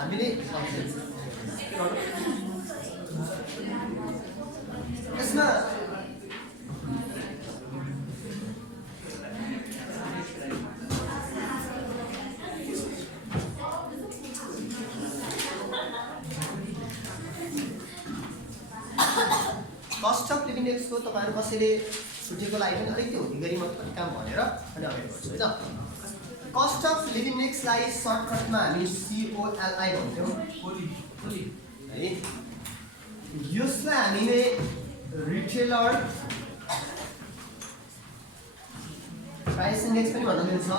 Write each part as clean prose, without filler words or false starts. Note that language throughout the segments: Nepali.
हामीले यसमा कस्ट अफ लिभिङ एक्सको तपाईहरु कसैले छुटेको लागि पनि अलिकति हुने गरी म पनि काम भनेर अनि अगाडि बढ्छु हैन। कस्ट अफ लिभिङ एक्सलाई सर्टकटमा हामी COLI भन्छौँ है। यसलाई हामीले रिटेलर प्राइस इन्डेक्स पनि भन्न मिल्छ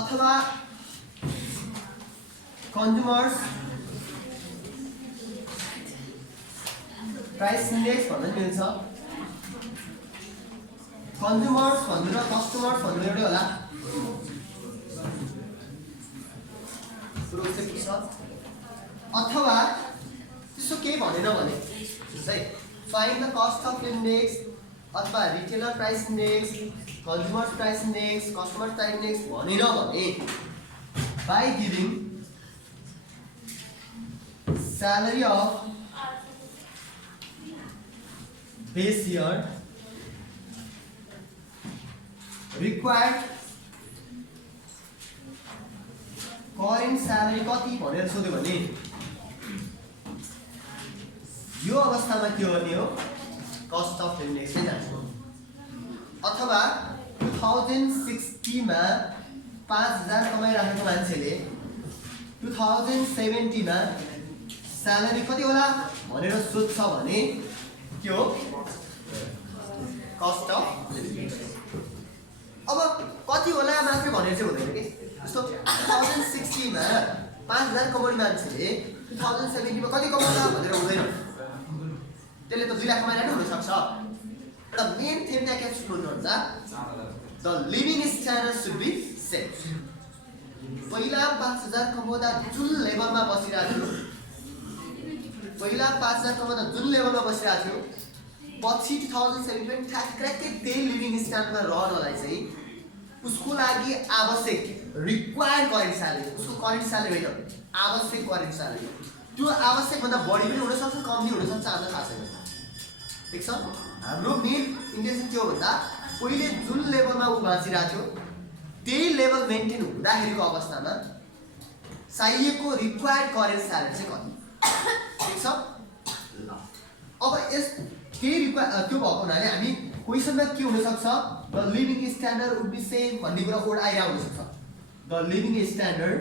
अथवा कन्ज्युमर्स प्राइस इन्डेक्स भन्न मिल्छ। कन्ज्युमर्स भन्नु र कस्टमर्स भन्नु एउटै होला। अथवा त्यसो केही भनेन भने है find the cost of index अथवा retailer price index consumers price index customer price index भनेन भने by giving salary of base year required current salary कति भनेर सोध्यो भने यो अवस्थामा के गर्ने हो कस्ट अफ इन्डेक्स नै जान्छ। अथवा 2060 मा 5000 कमाइराखेको मान्छेले 2070 मा स्यालेरी कति होला भनेर सोध्छ भने के हो कस्ट अफ लिभिङ। अब कति होला मात्रै भनेर चाहिँ हुँदैन कि जस्तो 2060 मा 5000 कमाउने मान्छेले 2070 मा कति कमाउला भनेर हुँदैन। त्यसले त 2 लाख कमाइरहेको हुन सक्छ। एउटा मेन थिम त्यहाँ के सुन्नुहुन्छ the living standard should be set. पहिला 5000 कमाउँदा जुन लेभलमा बसिरहेको थियो पहिला 5000 कमाउँदा जुन लेभलमा बसिरहेको थियो पछि 2070 ठ्याक्कै त्यही लिभिङ स्ट्यान्डर्डमा रहनलाई चाहिँ उसको लागि आवश्यक रिक्वायर्ड करेन्ट स्यालेरी उसको करेन्ट स्यालेरी होइन आवश्यक करेन्ट स्यालेरी त्यो आवश्यक भन्दा बढी पनि हुन सक्छ कम पनि हुन सक्छ हामीलाई थाहा छैन। ठीक छ। हाम्रो मेन इन्टेन्सन के हो भन्दा पहिले जुन लेभलमा उ बाँचिरहेको थियो त्यही लेभल मेन्टेन हुँदाखेरिको अवस्थामा चाहिएको रिक्वायर्ड करेन्ट स्यालेरी चाहिँ कति। ठीक छ। अब यस केही त्यो भएको हुनाले हामी क्वेसनमा के हुन सक्छ the living standard would be same भन्ने कुरा कोड आइरा हुन सक्छ। The living standard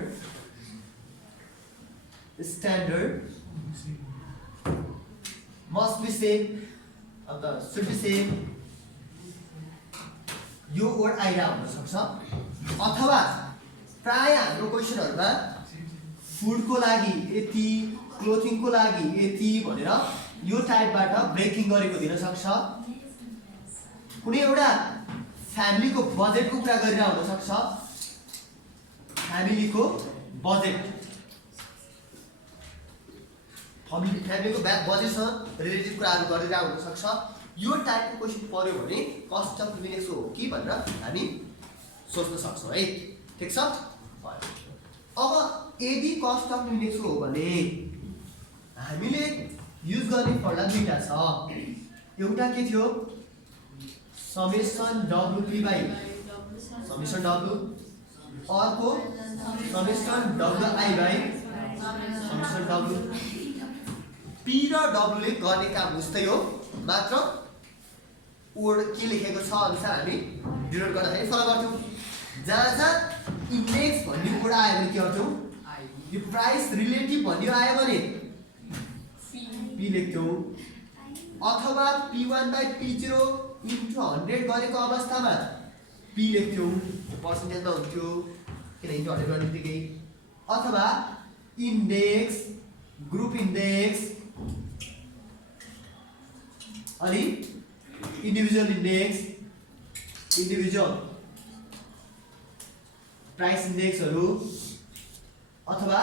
must be same अथवा शुड बी सेम यो वर्ड आइरा हुन सक्छ। अथवा प्राय हाम्रो क्वेसनहरुमा फुडको लागि यति क्लोथिङको लागि यति भनेर यो टाइपबाट ब्रेकिङ गरेको दिन सक्छ। कुनै एउटा फ्यामिलीको बजेटको कुरा गरेर हुन सक्छ। फ्यामिलीको बजेट फ्यामिलीको बजेटसँग रिलेटेड कुराहरू गरेर हुन सक्छ। यो टाइपको क्वेसन पर्यो भने कस्ट अफ लिभिङ एक्स हो कि भनेर हामी सोच्न सक्छौँ है। ठिक छ। अब यदि कस्ट अफ लिभिङ एक्स हो भने हामीले युज गर्ने फर्मुला दुईटा छ। एउटा के थियो summation WP by summation W अर्को summation WI by summation W। P र W ले गर्ने काम उस्तै हो मात्र वर्ड के लेखेको छ अनुसार हामी डिनोट गर्दाखेरि फरक गर्थ्यौँ। जहाँ जहाँ इन्डेक्स भन्ने वर्ड आयो भने के गर्थ्यौँ यो प्राइस रिलेटिभ भन्ने आयो भने P लेख्थ्यौँ अथवा P1/P0 into 100 गरेको अवस्थामा P लेख्थ्यौँ पर्सेन्टेजमा हुन्थ्यो किन into 100 गर्ने बित्तिकै। अथवा इन्डेक्स ग्रुप इन्डेक्स अनि इन्डिभिजुअल इन्डेक्स इन्डिभिजुअल प्राइस इन्डेक्सहरु अथवा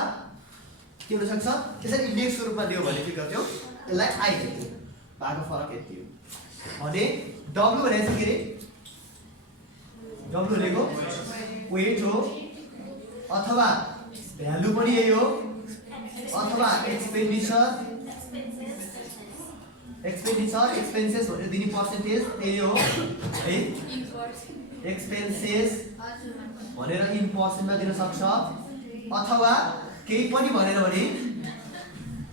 के हुन सक्छ त्यसरी इन्डेक्सको रूपमा दियो भने के गर्थ्यौ यसलाई आई लेख्थ्यौ। भागको फरक यति हो भने W भनेको के रे W भनेको वेट हो अथवा भ्यालु पनि यही हो अथवा एक्सपेन्सेस भनेर दिने पर्सेन्टेज यही हो है एक्सपेन्सेस भनेर इन पर्सेन्टमा दिन सक्छ अथवा केही पनि भनेर भने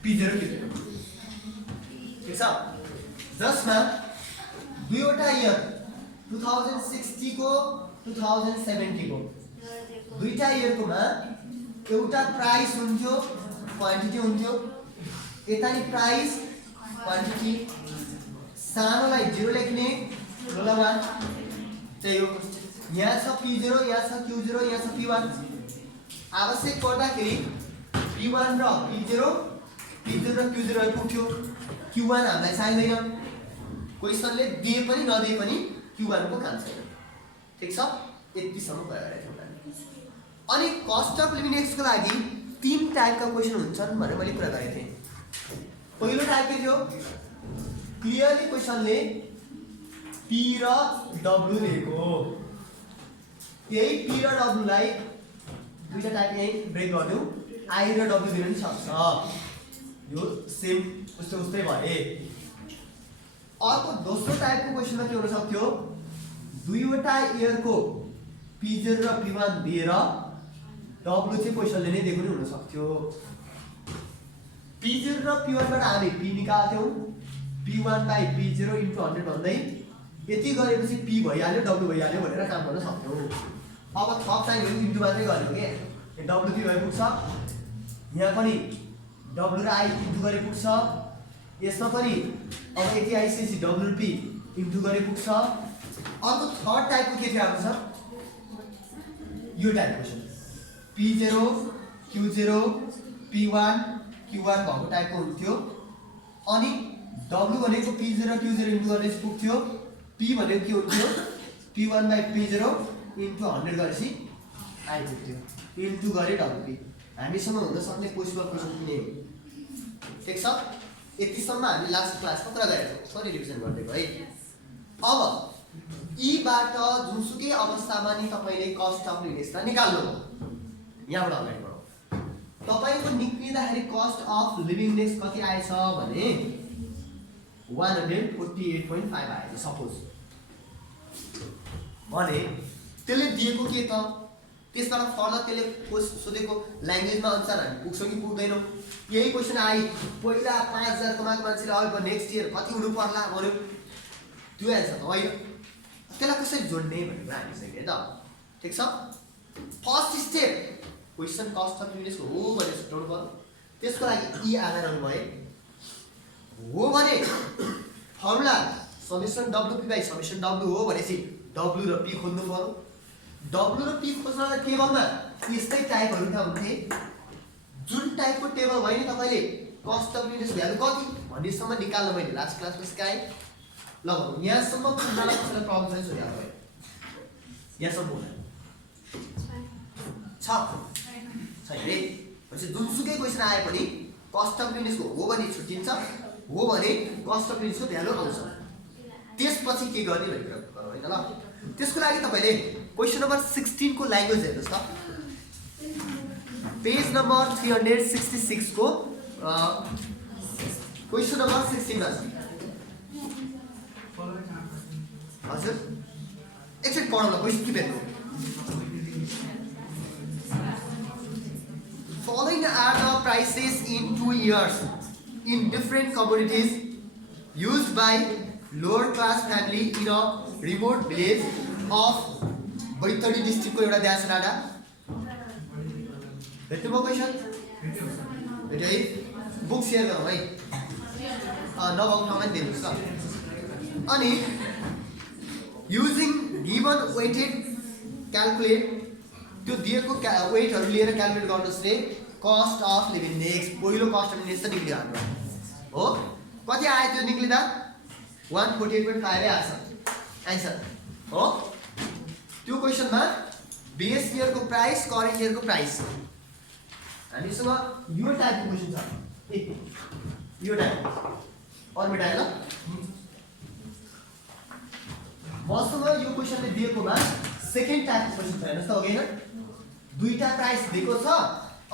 P0 P0 ठिक छ जसमा दुईवटा इयर 2060 को 2070 को दुईटा इयरकोमा एउटा प्राइस हुन्थ्यो क्वान्टिटी हुन्थ्यो यता नि प्राइस क्वान्टिटी सानोलाई 0 लेख्ने ठुलोमा त्यही हो यहाँ छ P0 यहाँ छ Q0 यहाँ छ P1 आवश्यक पर्दाखेरि P1 र P0 र Q0 पुग्थ्यो Q1 हामीलाई चाहिँदैन क्वेसनले दिए पनि नदिए पनि Q1 को काम छैन ठीक छ यतिसम्म भयो अनि कस्ट अफ लिभिङ एक्स को लागि तीन टाइपका क्वेसन हुन्छन् भनेर मैले कुरा गरेको थिएँ पहिलो टाइप के थियो क्लियरली क्वेसनले P र W दिएको यही P र W लाई दुईटा टाइप यही ब्रेक गर्दियौ I र W दिन पनि सक्छ यो सेम उस्तै भए अर्को दोस्रो टाइपको क्वेसनमा के हुन सक्थ्यो दुईवटा इयरको P0 र P1 दिएर W चाहिँ क्वेसनले नै दिएको हुन सक्थ्यो P0 र P1 बाट हामी P निकाल्थ्यौ P1 by P0 into 100 भन्दै यति गरेपछि P भइहाल्यो W भइहाल्यो भनेर काम गर्न सक्थ्यौ अब थप चाहियो भने इन्टु मात्रै गर्नु के W P भइ पुग्छ यहाँ पनि W र I इन्टु गरे पुग्छ यसमा पनि अब यति आइसकेपछि W P इन्टु गरे पुग्छ अर्को थर्ड टाइपको के थियो हाम्रो यो type question P0 Q0 P1 Q1 भएको टाइपको हुन्थ्यो अनि W भनेको P0 Q0 इन्टु गर्ने पुग्थ्यो P भनेको के हुन्थ्यो P1 by P0 इन्टु 100 गरेपछि आइपुग्थ्यो इन्टु गरे WP हामीसँग हुन सक्ने पोसिबल क्वेसन किन हो ठिक छ यतिसम्म हामी लास्ट क्लासमा कुरा गरेको छौँ सरी रिभिजन गर्दै है अब यीबाट जुनसुकै अवस्थामा नि तपाईले कस्ट अफ लिभिङ एक्सलाई निकाल्नु यहाँबाट अगाडि बढौँ तपाईको निक्लिँदाखेरि कस्ट अफ लिभिङ एक्स कति आएछ भने 148.5 आएछ सपोज भने त्यसले दिएको के त त्यसबाट फर्दर त्यसले सोधेको ल्याङ्ग्वेजमा अनुसार हामी पुग्छौँ कि पुग्दैनौँ यही क्वेसन आइ पहिला 5000 कमाएको मान्छेले अब नेक्स्ट इयर कति हुनु पर्ला भन्यो त्यो एन्सर त होइन त्यसलाई कसरी जोड्ने भनेर हामी चाहिँ है त ठिक छ first step question cost of living एक्सको हो भनेर छुट्याउनु पर्यो त्यसको लागि यी आधारहरू भए हो भने formula summation WP by summation W हो भनेपछि W र P खोज्नु पर्यो W र P खोज्नलाई टेबलमा यस्तै टाइपहरू त हुन्थे जुन टाइपको टेबल भयो नि तपाईले cost of living x value कति भन्नेसम्म निकाल्न मैले लास्ट क्लासमा सिकाएँ ल यहाँसम्म पुग्नलाई कसैलाई प्रब्लम छैन सोध्या भयो यहाँसम्म छ छैन भनेपछि जुनसुकै क्वेसन आए पनि कस्ट अफ लिभिङ एक्सको हो भने छुट्टिन्छ हो भने कस्ट अफ लिभिङ एक्सको भ्यालु आउँछ त्यसपछि के गर्ने भन्ने कुरा गरौँ हैन ल त्यसको लागि तपाईले क्वेसन नम्बर 16 को ल्याङ्ग्वेज हेर्नुस् त पेज नम्बर 366 को क्वेसन नम्बर 16 मा छ हजुर एकचोटि पढौँ ल क्वेसन के भेट्नु Following are the prices in 2 years in different commodities used by lower class family in a remote village of Baitadi district को एउटा दिएको छ डाटा भेट्नुभयो क्वेसन भेट्यो है बुक सेयर गरौँ है नभएको ठाउँमा दिनुहोस् ल अनि युजिङ गिवन वेटेड क्याल्कुलेट त्यो दिएको वेटहरु लिएर क्याल्कुलेट गर्नुस् रे कस्ट अफ लिभिङ एक्स पहिलो कस्ट अफ लिभिङ एक्स त निक्ल्यो हाम्रो हो कति आयो त्यो निक्लिदा 148.5 आएछ आन्सर हो त्यो क्वेसनमा बेस इयरको प्राइस करेन्ट इयरको प्राइस हामीसँग यो टाइपको क्वेसन छ यो टाइप अरु मेटाए ल मसँग यो क्वेसनले दिएकोमा सेकेन्ड टाइपको क्वेसन छ हेर्नुस् त हो हैन दुईटा प्राइस दिएको छ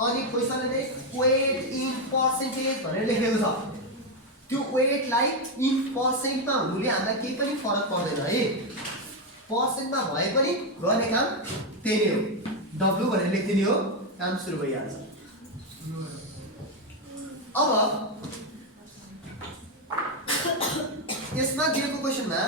अनि क्वेसनले वेट इन पर्सेन्टेज भनेर लेखेको छ त्यो वेटलाई इन पर्सेन्टमा हुनुले हामीलाई केही पनि फरक पर्दैन है पर्सेन्टमा भए पनि गर्ने काम त्यही नै हो W भनेर लेखिदिने हो काम सुरु भइहाल्छ अब यसमा दिएको क्वेसनमा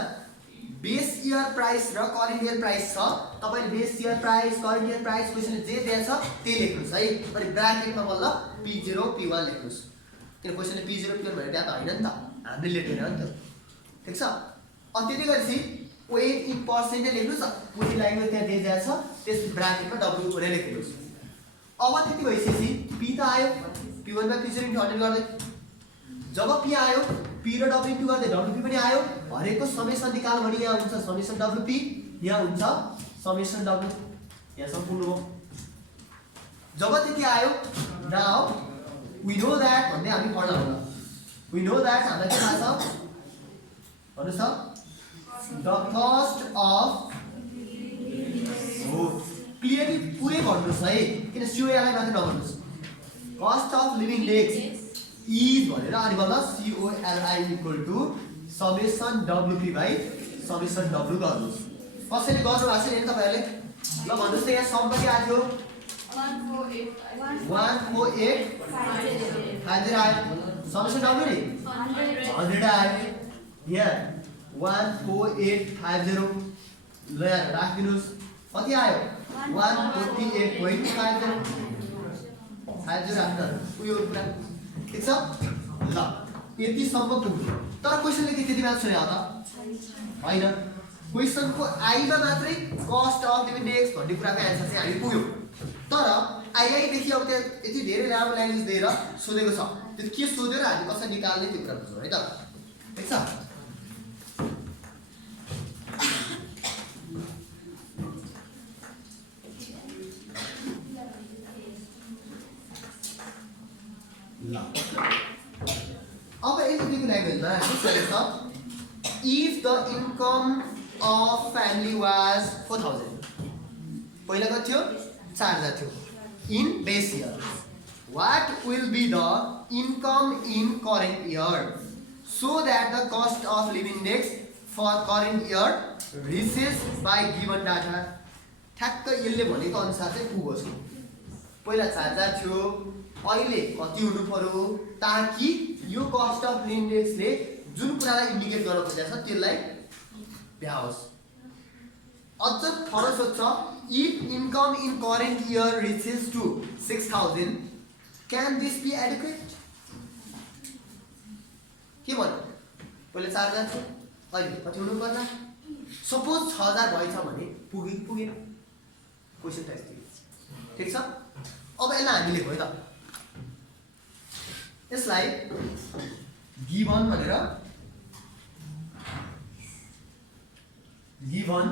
बेस इयर प्राइस र करेन्ट इयर प्राइस छ तपाईले base year price current year price क्वेसनले जे दिएको छ त्यही लेख्नुस् है अनि ब्राकेटमा बल्ल P0 P1 लेख्नुस् किन क्वेसनले P0 P1 भनेर त्यहाँ त हैन नि त हामीले लेखेन नि त ठीक छ अनि त्यति गरेपछि वेट इन पर्सेन्टेज लेख्नुस् पुरै लाइनमा त्यहाँ दिएको छ त्यस ब्राकेटमा W भनेर लेख्नुस् अब त्यति भइसकेपछि P त आयो P1 मा P0 इन्टु 100 गर्दै जब P आयो P र W इन्टु गर्दै WP पनि आयो हरेकको समेसन निकाल भने यहाँ हुन्छ समेसन WP यहाँ हुन्छ समेसन W यहाँ सम्पूर्ण हो जब त्यति आयो नाउ वी नो दैट भन्ने हामी पढ्ला होला वी नो दैट हामीलाई के थाहा छ भन्नुस् त द कस्ट अफ हो क्लियरली पुरै भन्नुस् है किन COLI मात्र नभन्नुस् cost of living days is भनेर अनि बल्ल COLI equal to summation WP by summation W गर्नुस् कसैले गर्नु भएको छैन तपाईहरुले ल भन्नुस् त यहाँ सम कति आयो 14850 आयो समेसन W नि 100 आयो यहाँ 14850 ल यहाँ राखिदिनुस् कति आयो 148.50 राख्नु उयो कुरा ठीक छ ल यति सम्म पुग्यो तर क्वेसनले के त्यति मात्र छ यहाँ त हैन क्वेसनको आइमा मात्रै कस्ट अफ लिभिङ डेज भन्ने कुराको एन्सर चाहिँ हामी पुग्यौं तर आइलाई देखि अब त्यहाँ यति धेरै राम्रो ल्याङ्ग्वेज दिएर सोधेको छ त्यो के सोध्यो र हामी कसरी निकाल्ने त्यो कुरा बुझ्छौँ है त ठीक छ अब एलजीबीको ल्याङ्ग्वेजमा के छ if the income of family was 4000 पहिला कति थियो 4000 थियो in base year what will be the income in current year so that the cost of living days for current year rises by given data ठ्याक्क यसले भनेको अनुसार चाहिँ पुगोस् पहिला 4000 थियो अहिले कति हुनु पर्यो ताकि यो कस्ट अफ लिभिङ डेजले जुन कुरालाई इन्डिकेट गर्न खोजेको छ त्यसलाई भ्याओस् अझ फरक सोध्छ if income in current year reaches to 6000 can this be adequate के भन्नु पहिला 4000 थियो अहिले कति हुनु पर्ला सपोज 6000 भएछ भने पुगेन क्वेशन टेस्ट ठीक छ अब यसलाई हामीले भयो त यसलाई गिवन भनेर गिवन